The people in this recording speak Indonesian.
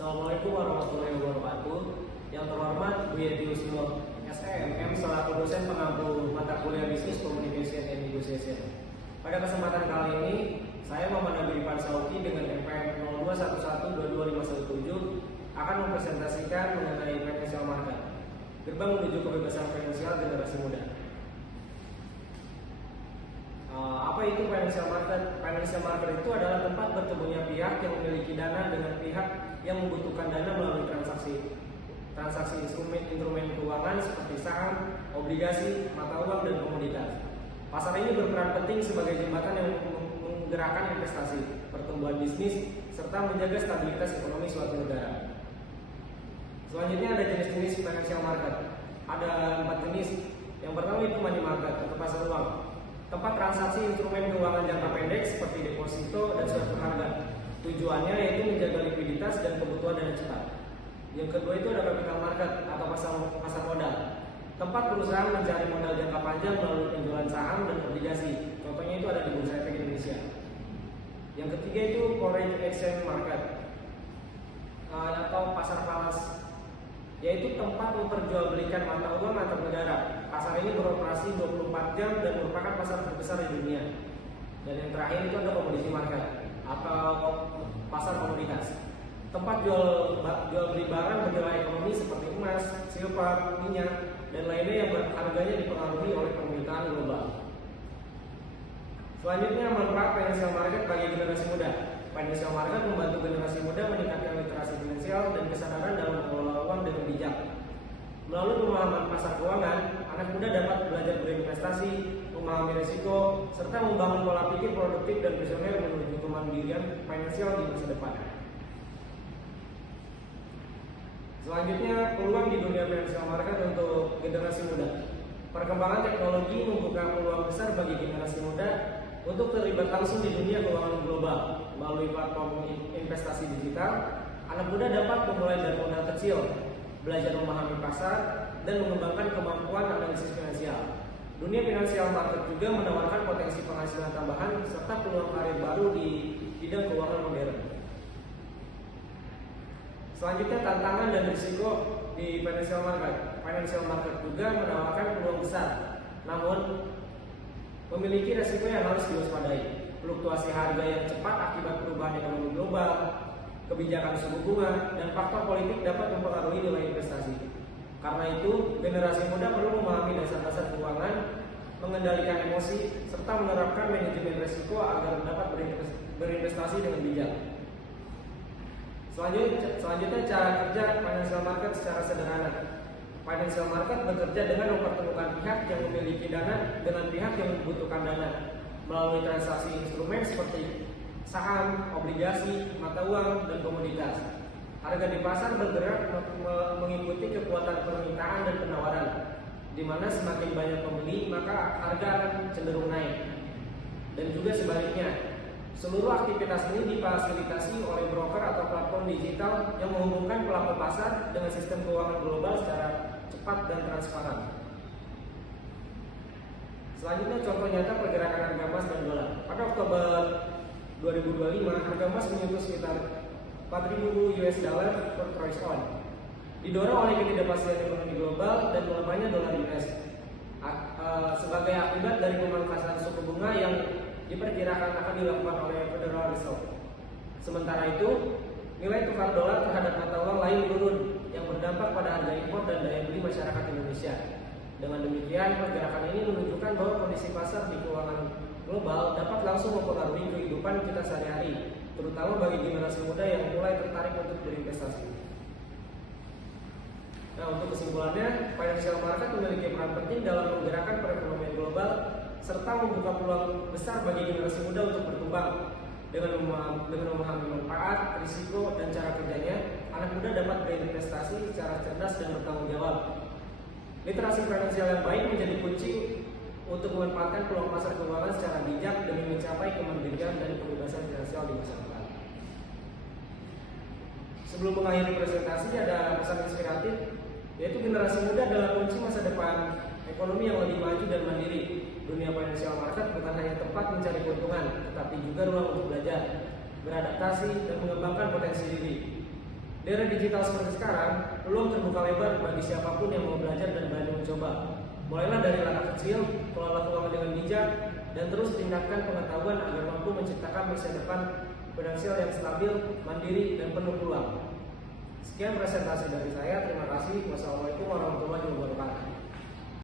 Assalamualaikum warahmatullahi wabarakatuh. Yang terhormat Bu Yeti Usno, SEMM selaku dosen pengampu mata kuliah Business Communication and Negotiation. Pada kesempatan kali ini, saya Muhammad Nabil Irfan Sauki dengan MPM 0211225117 akan mempresentasikan mengenai financial market, gerbang menuju kebebasan finansial generasi muda. Apa itu financial market? Financial market itu adalah tempat bertemunya pihak yang memiliki dana dengan pihak yang membutuhkan dana melalui transaksi instrumen keuangan seperti saham, obligasi, mata uang, dan komoditas. Pasar ini berperan penting sebagai jembatan yang menggerakkan investasi, pertumbuhan bisnis, serta menjaga stabilitas ekonomi suatu negara. Selanjutnya ada jenis-jenis financial market. Ada 4 jenis. Yang pertama itu money market atau pasar uang, tempat transaksi instrumen keuangan jangka pendek seperti deposito dan surat berharga. Tujuannya yaitu menjaga likuiditas dan kebutuhan dana cepat. Yang kedua itu ada capital market atau pasar modal, tempat perusahaan mencari modal jangka panjang melalui penjualan saham dan obligasi. Contohnya itu ada di Bursa Efek Indonesia. Yang ketiga itu foreign exchange market atau pasar falas, yaitu tempat memperjualbelikan mata uang antar negara. Pasar ini beroperasi 24 jam dan merupakan pasar terbesar di dunia. Dan yang terakhir itu ada commodity market atau pasar komoditas, tempat jual beli barang bernilai ekonomi seperti emas, silver, minyak, dan lainnya yang harganya dipengaruhi oleh permintaan global. Selanjutnya, manfaat financial market bagi generasi muda. Financial market membantu generasi muda meningkatkan literasi finansial dan kesadaran dalam mengelola uang dengan bijak. Melalui pemahaman pasar keuangan, anak muda dapat belajar berinvestasi, memahami risiko, serta membangun pola pikir produktif dan visioner menuju kemandirian finansial di masa depan. Selanjutnya, peluang di dunia financial market untuk generasi muda. Perkembangan teknologi membuka peluang besar bagi generasi muda untuk terlibat langsung di dunia keuangan global. Melalui platform investasi digital, anak muda dapat memulai dari modal kecil, belajar memahami pasar, dan mengembangkan kemampuan analisis finansial. Dunia finansial market juga menawarkan potensi penghasilan tambahan serta peluang karir baru di bidang keuangan modern. Selanjutnya, tantangan dan risiko di financial market. Financial market juga menawarkan peluang besar, namun memiliki risiko yang harus diwaspadai. Fluktuasi harga yang cepat akibat perubahan ekonomi global, kebijakan suku bunga, dan faktor politik dapat mempengaruhi nilai investasi. Karena itu, generasi muda perlu memahami dasar-dasar keuangan, mengendalikan emosi, serta menerapkan manajemen risiko agar dapat berinvestasi dengan bijak. Selanjutnya cara kerja financial market secara sederhana. Financial market bekerja dengan mempertemukan pihak yang memiliki dana dengan pihak yang membutuhkan dana melalui transaksi instrumen seperti saham, obligasi, mata uang, dan komoditas. Harga di pasar bergerak mengikuti kekuatan permintaan dan penawaran, di mana semakin banyak pembeli maka harga akan cenderung naik. Dan juga sebaliknya, seluruh aktivitas ini difasilitasi oleh broker atau platform digital yang menghubungkan pelaku pasar dengan sistem keuangan global secara cepat dan transparan. Selanjutnya, contoh nyata pergerakan harga emas dan dolar. Pada Oktober 2025, harga emas menyentuh sekitar 4.000 US dollar per troy ounce, didorong oleh ketidakpastian ekonomi global dan melemahnya dolar US sebagai akibat dari pemangkasan suku bunga yang diperkirakan akan dilakukan oleh Federal Reserve. Sementara itu, nilai tukar dolar terhadap mata uang lain turun yang berdampak pada harga impor dan daya beli masyarakat Indonesia. Dengan demikian, pergerakan ini menunjukkan bahwa kondisi pasar di keuangan global dapat langsung mempengaruhi kehidupan kita sehari-hari, terutama bagi generasi muda yang mulai tertarik untuk berinvestasi. Nah, untuk kesimpulannya, financial market memiliki peran penting dalam menggerakkan perekonomian global serta membuka peluang besar bagi generasi muda untuk berkembang. Dengan memahami manfaat, risiko, dan cara kerjanya, anak muda dapat berinvestasi secara cerdas dan bertanggung jawab. Literasi finansial yang baik menjadi kunci untuk memanfaatkan peluang pasar keuangan secara bijak demi mencapai kemandirian dan kebebasan finansial di masa depan. Sebelum mengakhiri presentasi, ada pesan inspiratif, yaitu generasi muda adalah kunci masa depan ekonomi yang lebih maju dan mandiri. Dunia financial market bukan hanya tempat mencari keuntungan, tetapi juga ruang untuk belajar, beradaptasi, dan mengembangkan potensi diri. Di era digital seperti sekarang, peluang terbuka lebar bagi siapapun yang mau belajar dan berani mencoba. Mulailah dari langkah kecil, kelola keuangan dengan bijak, dan terus tingkatkan pengetahuan agar mampu menciptakan masa depan finansial yang stabil, mandiri, dan penuh peluang. Sekian presentasi dari saya. Terima kasih. Wassalamualaikum warahmatullahi wabarakatuh.